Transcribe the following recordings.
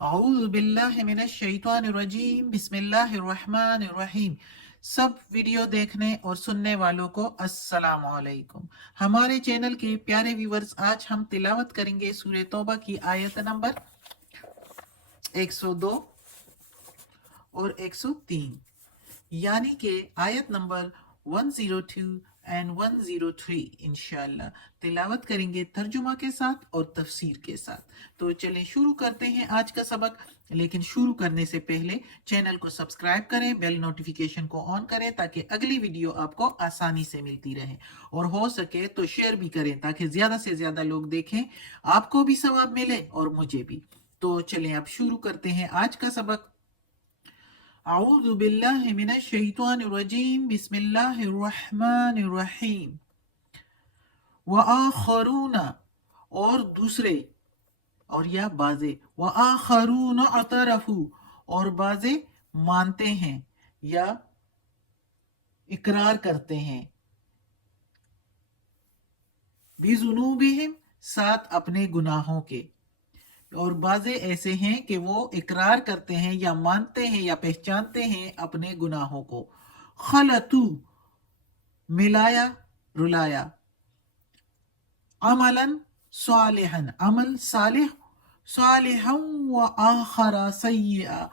اعوذ باللہ من الشیطان الرجیم بسم اللہ الرحمن الرحیم۔ سب ویڈیو دیکھنے اور سننے والوں کو السلام علیکم۔ ہمارے چینل کے پیارے ویورز، آج ہم تلاوت کریں گے سورہ توبہ کی آیت نمبر 102 اور 103، یعنی کہ آیت نمبر 102 اینڈ 103 انشاءاللہ تلاوت کریں گے ترجمہ کے ساتھ اور تفسیر کے ساتھ۔ تو چلیں شروع کرتے ہیں آج کا سبق، لیکن شروع کرنے سے پہلے چینل کو سبسکرائب کریں، بیل نوٹیفیکیشن کو آن کریں تاکہ اگلی ویڈیو آپ کو آسانی سے ملتی رہے، اور ہو سکے تو شیئر بھی کریں تاکہ زیادہ سے زیادہ لوگ دیکھیں، آپ کو بھی ثواب ملے اور مجھے بھی۔ تو چلیں اب شروع کرتے ہیں آج کا سبق۔ اعوذ باللہ من الشیطان الرجیم بسم اللہ الرحمن الرحیم۔ وآخرون، اور دوسرے، اور یا بازے، وآخرون اعترفوا، اور بازے مانتے ہیں یا اقرار کرتے ہیں، بذنوبہم، ساتھ اپنے گناہوں کے، اور بعضے ایسے ہیں کہ وہ اقرار کرتے ہیں یا مانتے ہیں یا پہچانتے ہیں اپنے گناہوں کو۔ خلطو، ملایا رلایا، عملا صالحا، عمل صالح، صالحا و آخر سیئا،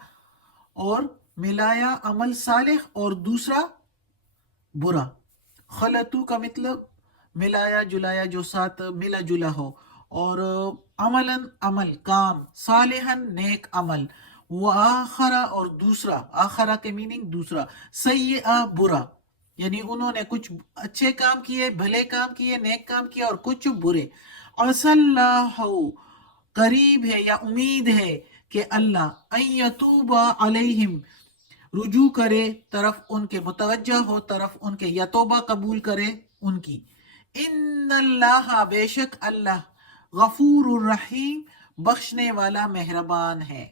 اور ملایا عمل صالح اور دوسرا برا۔ خلطو کا مطلب ملایا جلایا، جو ساتھ ملا جلا ہو، اور عملاً عمل کام، صالحاً نیک عمل، و آخرا اور دوسرا، آخرا کے میننگ دوسرا، سیئا برا، یعنی انہوں نے کچھ اچھے کام کیے، بھلے کام کیے، نیک کام کیے، اور کچھ برے۔ عسى اللہ، قریب ہے یا امید ہے کہ اللہ، ان یتوب علیہم، رجوع کرے طرف ان کے، متوجہ ہو طرف ان کے، یا توبہ قبول کرے ان کی۔ ان اللہ، بے شک اللہ، غفور الرحیم، بخشنے والا مہربان ہے۔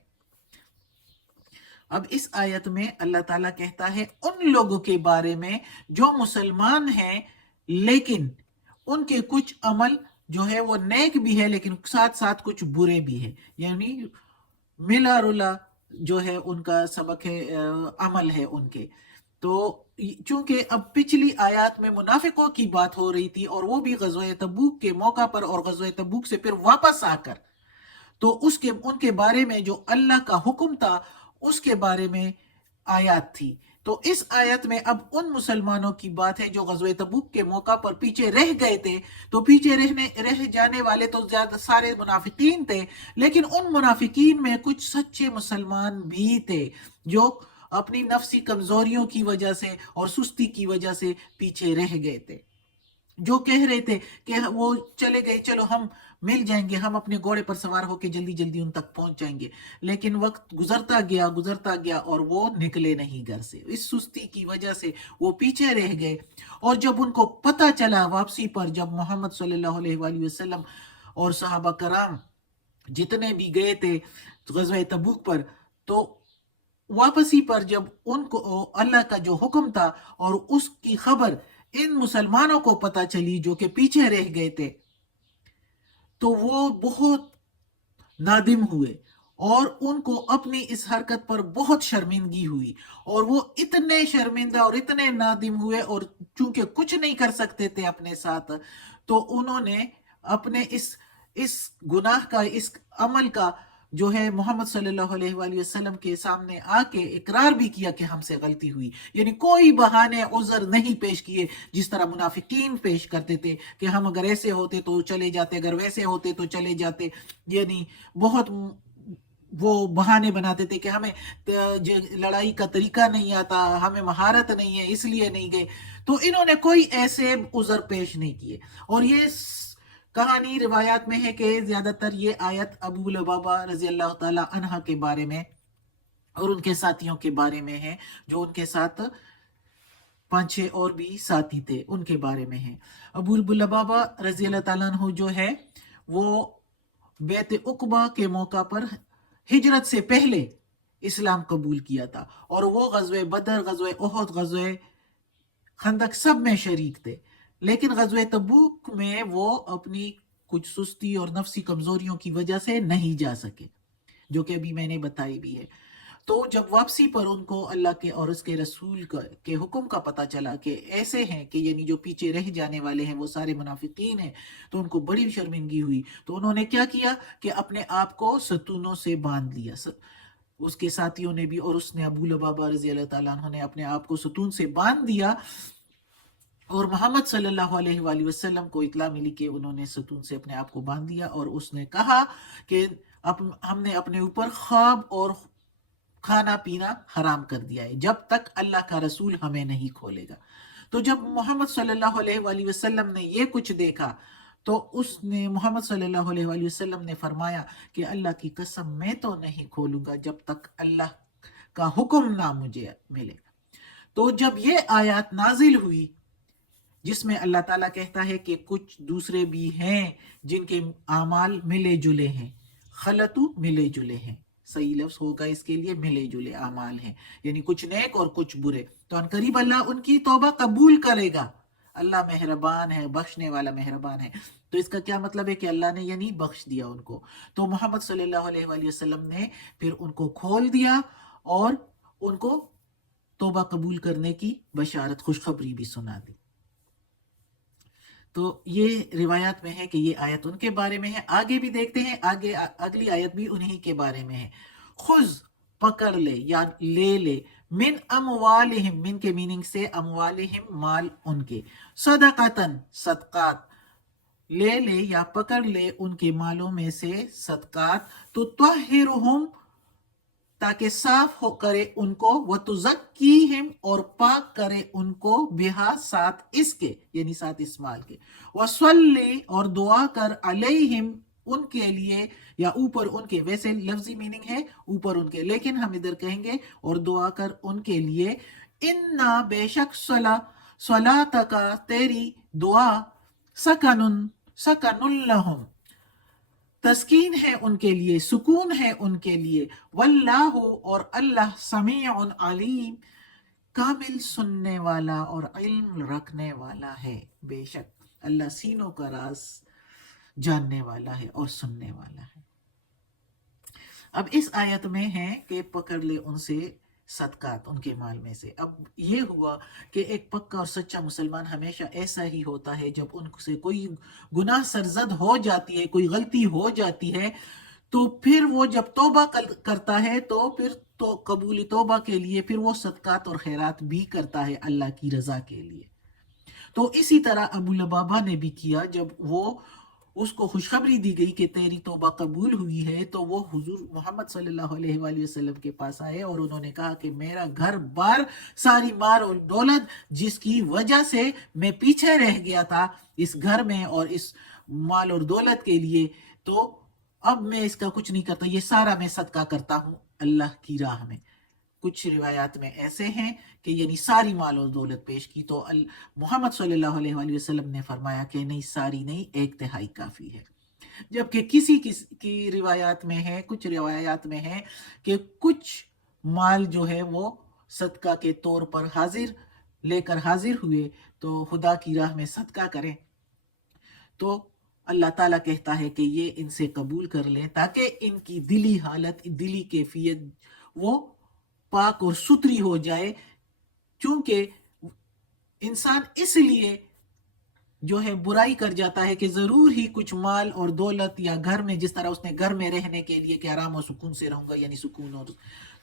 اب اس آیت میں اللہ تعالیٰ کہتا ہے ان لوگوں کے بارے میں جو مسلمان ہیں لیکن ان کے کچھ عمل جو ہے وہ نیک بھی ہے لیکن ساتھ ساتھ کچھ برے بھی ہے، یعنی ملا رلا جو ہے ان کا سبق ہے، عمل ہے ان کے۔ تو چونکہ اب پچھلی آیات میں منافقوں کی بات ہو رہی تھی، اور وہ بھی غزوہ تبوک کے موقع پر اور غزوہ تبوک سے پھر واپس آ کر، تو ان کے بارے میں جو اللہ کا حکم تھا اس کے بارے میں آیات تھی۔ تو اس آیت میں اب ان مسلمانوں کی بات ہے جو غزوہ تبوک کے موقع پر پیچھے رہ گئے تھے، تو پیچھے رہ جانے والے تو زیادہ سارے منافقین تھے، لیکن ان منافقین میں کچھ سچے مسلمان بھی تھے جو اپنی نفسی کمزوریوں کی وجہ سے اور سستی کی وجہ سے پیچھے رہ گئے تھے، جو کہہ رہے تھے کہ وہ چلے گئے، چلو ہم مل جائیں گے، ہم اپنے گھوڑے پر سوار ہو کے جلدی جلدی ان تک پہنچ جائیں گے، لیکن وقت گزرتا گیا اور وہ نکلے نہیں گھر سے، اس سستی کی وجہ سے وہ پیچھے رہ گئے۔ اور جب ان کو پتہ چلا واپسی پر، جب محمد صلی اللہ علیہ وآلہ وسلم اور صحابہ کرام جتنے بھی گئے تھے غزوہ تبوک پر، تو واپسی پر جب ان کو اللہ کا جو حکم تھا اور اس کی خبر ان مسلمانوں کو پتہ چلی جو کہ پیچھے رہ گئے تھے، تو وہ بہت نادم ہوئے، اور ان کو اپنی اس حرکت پر بہت شرمندگی ہوئی، اور وہ اتنے شرمندہ اور اتنے نادم ہوئے، اور چونکہ کچھ نہیں کر سکتے تھے اپنے ساتھ، تو انہوں نے اپنے اس گناہ کا، اس عمل کا جو ہے محمد صلی اللہ علیہ وآلہ وسلم کے سامنے آ کے اقرار بھی کیا کہ ہم سے غلطی ہوئی، یعنی کوئی بہانے عذر نہیں پیش کیے جس طرح منافقین پیش کرتے تھے کہ ہم اگر ایسے ہوتے تو چلے جاتے، اگر ویسے ہوتے تو چلے جاتے، یعنی بہت وہ بہانے بناتے تھے کہ ہمیں لڑائی کا طریقہ نہیں آتا، ہمیں مہارت نہیں ہے اس لیے نہیں گئے۔ تو انہوں نے کوئی ایسے عذر پیش نہیں کیے، اور یہ کہانی روایات میں ہے کہ زیادہ تر یہ آیت ابو لبابہ رضی اللہ تعالی عنہ کے بارے میں اور ان کے ساتھیوں کے بارے میں ہے، جو ان کے ساتھ 5-6 اور بھی ساتھی تھے ان کے بارے میں ہے۔ ابو لبابہ رضی اللہ تعالیٰ عنہ جو ہے وہ بیعت عقبہ کے موقع پر ہجرت سے پہلے اسلام قبول کیا تھا، اور وہ غزوہ بدر، غزوہ احد، غزوہ خندق سب میں شریک تھے، لیکن غزوہ تبوک میں وہ اپنی کچھ سستی اور نفسی کمزوریوں کی وجہ سے نہیں جا سکے، جو کہ ابھی میں نے بتائی بھی ہے. تو جب واپسی پر ان کو اللہ کے اور اس کے رسول کے حکم کا پتہ چلا کہ ایسے ہیں کہ یعنی جو پیچھے رہ جانے والے ہیں وہ سارے منافقین ہیں، تو ان کو بڑی شرمندگی ہوئی. تو انہوں نے کیا کیا کہ اپنے آپ کو ستونوں سے باندھ لیا. اس کے ساتھیوں نے بھی، اور اس نے ابو لبابہ رضی اللہ تعالیٰ عنہ نے اپنے آپ کو ستون سے باندھ دیا. اور محمد صلی اللہ علیہ وآلہ وسلم کو اطلاع ملی کہ انہوں نے ستون سے اپنے آپ کو باندھ دیا، اور اس نے کہا کہ ہم نے اپنے اوپر خواب اور کھانا پینا حرام کر دیا ہے جب تک اللہ کا رسول ہمیں نہیں کھولے گا. تو جب محمد صلی اللہ علیہ وآلہ وسلم نے یہ کچھ دیکھا تو محمد صلی اللہ علیہ وآلہ وسلم نے فرمایا کہ اللہ کی قسم میں تو نہیں کھولوں گا جب تک اللہ کا حکم نہ مجھے ملے. تو جب یہ آیات نازل ہوئی جس میں اللہ تعالیٰ کہتا ہے کہ کچھ دوسرے بھی ہیں جن کے اعمال ملے جلے ہیں، خلطو ملے جلے ہیں، صحیح لفظ ہوگا اس کے لیے ملے جلے اعمال ہیں، یعنی کچھ نیک اور کچھ برے، تو ان قریب اللہ ان کی توبہ قبول کرے گا. اللہ مہربان ہے، بخشنے والا مہربان ہے. تو اس کا کیا مطلب ہے کہ اللہ نے یعنی بخش دیا ان کو. تو محمد صلی اللہ علیہ وآلہ وسلم نے پھر ان کو کھول دیا اور ان کو توبہ قبول کرنے کی بشارت، خوشخبری بھی سنا دی. تو یہ روایات میں ہے کہ یہ آیت ان کے بارے میں ہے. آگے بھی دیکھتے ہیں، آگے اگلی آیت بھی انہی کے بارے میں ہے. خذ پکڑ لے یا لے لے، من اموالہم، من کے میننگ سے اموالہم مال ان کے، صدقاتن صدقات، لے لے یا پکڑ لے ان کے مالوں میں سے صدقات، تو طہرہم تاکہ صاف ہو کرے ان کو، وَتُزَكِّيهِمْ اور پاک کرے ان کو، بہا ساتھ اس کے، یعنی ساتھ اس مال کے، وَصَلِّ اور دعا کر، علیہم ان کے لیے یا اوپر ان کے، ویسے لفظی میننگ ہے اوپر ان کے، لیکن ہم ادھر کہیں گے اور دعا کر ان کے لیے، اِنَّا بے شک صلاتک تیری دعا، سکنن لہم تسکین ہے ان کے لیے، سکون ہے ان کے لیے، واللہ اور اللہ سمیع علیم کامل سننے والا اور علم رکھنے والا ہے. بے شک اللہ سینوں کا راز جاننے والا ہے اور سننے والا ہے. اب اس آیت میں ہے کہ پکڑ لے ان سے صدقات، ان کے مال میں سے. اب یہ ہوا کہ ایک پکا اور سچا مسلمان ہمیشہ ایسا ہی ہوتا ہے، جب ان سے کوئی گناہ سرزد ہو جاتی ہے، کوئی غلطی ہو جاتی ہے، تو پھر وہ جب توبہ کرتا ہے تو پھر تو قبول توبہ کے لیے پھر وہ صدقات اور خیرات بھی کرتا ہے اللہ کی رضا کے لیے. تو اسی طرح ابو لبابہ نے بھی کیا. جب وہ اس کو خوشخبری دی گئی کہ تیری توبہ قبول ہوئی ہے، تو وہ حضور محمد صلی اللہ علیہ وآلہ وسلم کے پاس آئے اور انہوں نے کہا کہ میرا گھر بار، ساری مال اور دولت جس کی وجہ سے میں پیچھے رہ گیا تھا اس گھر میں اور اس مال اور دولت کے لیے، تو اب میں اس کا کچھ نہیں کرتا، یہ سارا میں صدقہ کرتا ہوں اللہ کی راہ میں. کچھ روایات میں ایسے ہیں کہ یعنی ساری مال و دولت پیش کی. تو محمد صلی اللہ علیہ وآلہ وسلم نے فرمایا کہ نہیں، ساری نہیں، 1/3 کافی ہے. جبکہ کسی کی روایات میں ہے، کچھ روایات میں ہے کہ کچھ مال جو ہے وہ صدقہ کے طور پر لے کر حاضر ہوئے تو خدا کی راہ میں صدقہ کریں، تو اللہ تعالیٰ کہتا ہے کہ یہ ان سے قبول کر لیں تاکہ ان کی دلی حالت، دلی کیفیت وہ پاک اور ستھری ہو جائے. چونکہ انسان اس لیے جو ہے برائی کر جاتا ہے کہ ضرور ہی کچھ مال اور دولت یا گھر میں، جس طرح اس نے گھر میں رہنے کے لیے کہ آرام و سکون سے رہوں گا، یعنی سکون،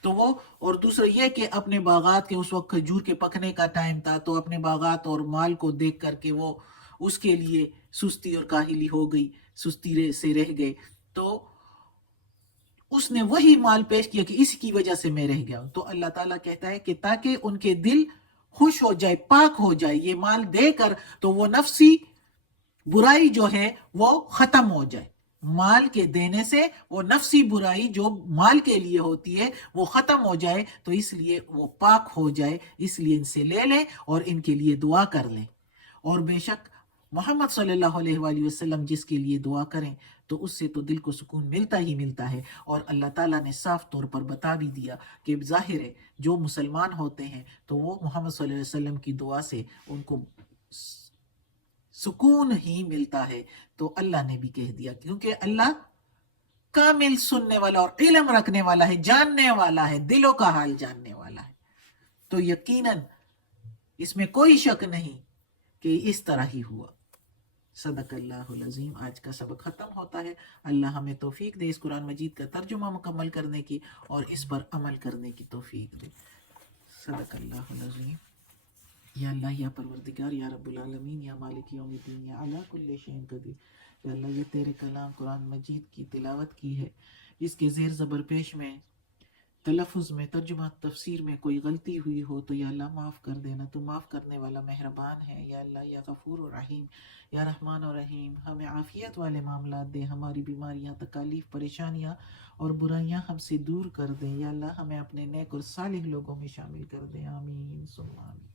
تو وہ، اور دوسرا یہ کہ اپنے باغات کے، اس وقت کھجور کے پکنے کا ٹائم تھا، تو اپنے باغات اور مال کو دیکھ کر کے وہ اس کے لیے سستی اور کاہلی ہو گئی، سستی سے رہ گئے. تو اس نے وہی مال پیش کیا کہ اس کی وجہ سے میں رہ گیا ہوں. تو اللہ تعالیٰ کہتا ہے کہ تاکہ ان کے دل خوش ہو جائے، پاک ہو جائے یہ مال دے کر، تو وہ نفسی برائی جو ہے وہ ختم ہو جائے. مال کے دینے سے وہ نفسی برائی جو مال کے لیے ہوتی ہے وہ ختم ہو جائے، تو اس لیے وہ پاک ہو جائے، اس لیے ان سے لے لیں اور ان کے لیے دعا کر لیں. اور بے شک محمد صلی اللہ علیہ وآلہ وسلم جس کے لیے دعا کریں تو اس سے تو دل کو سکون ملتا ہی ملتا ہے. اور اللہ تعالیٰ نے صاف طور پر بتا بھی دیا کہ ظاہر ہے جو مسلمان ہوتے ہیں تو وہ محمد صلی اللہ علیہ وسلم کی دعا سے ان کو سکون ہی ملتا ہے. تو اللہ نے بھی کہہ دیا، کیونکہ اللہ کامل سننے والا اور علم رکھنے والا ہے، جاننے والا ہے، دلوں کا حال جاننے والا ہے. تو یقیناً اس میں کوئی شک نہیں کہ اس طرح ہی ہوا. صدق اللہ العظیم. آج کا سبق ختم ہوتا ہے. اللہ ہمیں توفیق دے اس قرآن مجید کا ترجمہ مکمل کرنے کی اور اس پر عمل کرنے کی توفیق دے. صدق اللہ العظیم. یا اللہ یا پروردگار یا رب العالمین یا مالک یوم الدین یا علی کل شیء قدیر. یا اللہ یہ تیرے کلام قرآن مجید کی تلاوت کی ہے، اس کے زیر زبر پیش میں، تلفظ میں، ترجمہ تفسیر میں کوئی غلطی ہوئی ہو تو یا اللہ معاف کر دینا. تو معاف کرنے والا مہربان ہے. یا اللہ یا غفور و رحیم یا رحمان و رحیم، ہمیں عافیت والے معاملات دے، ہماری بیماریاں، تکالیف، پریشانیاں اور برائیاں ہم سے دور کر دیں. یا اللہ ہمیں اپنے نیک اور صالح لوگوں میں شامل کر دیں. آمین ثم آمین.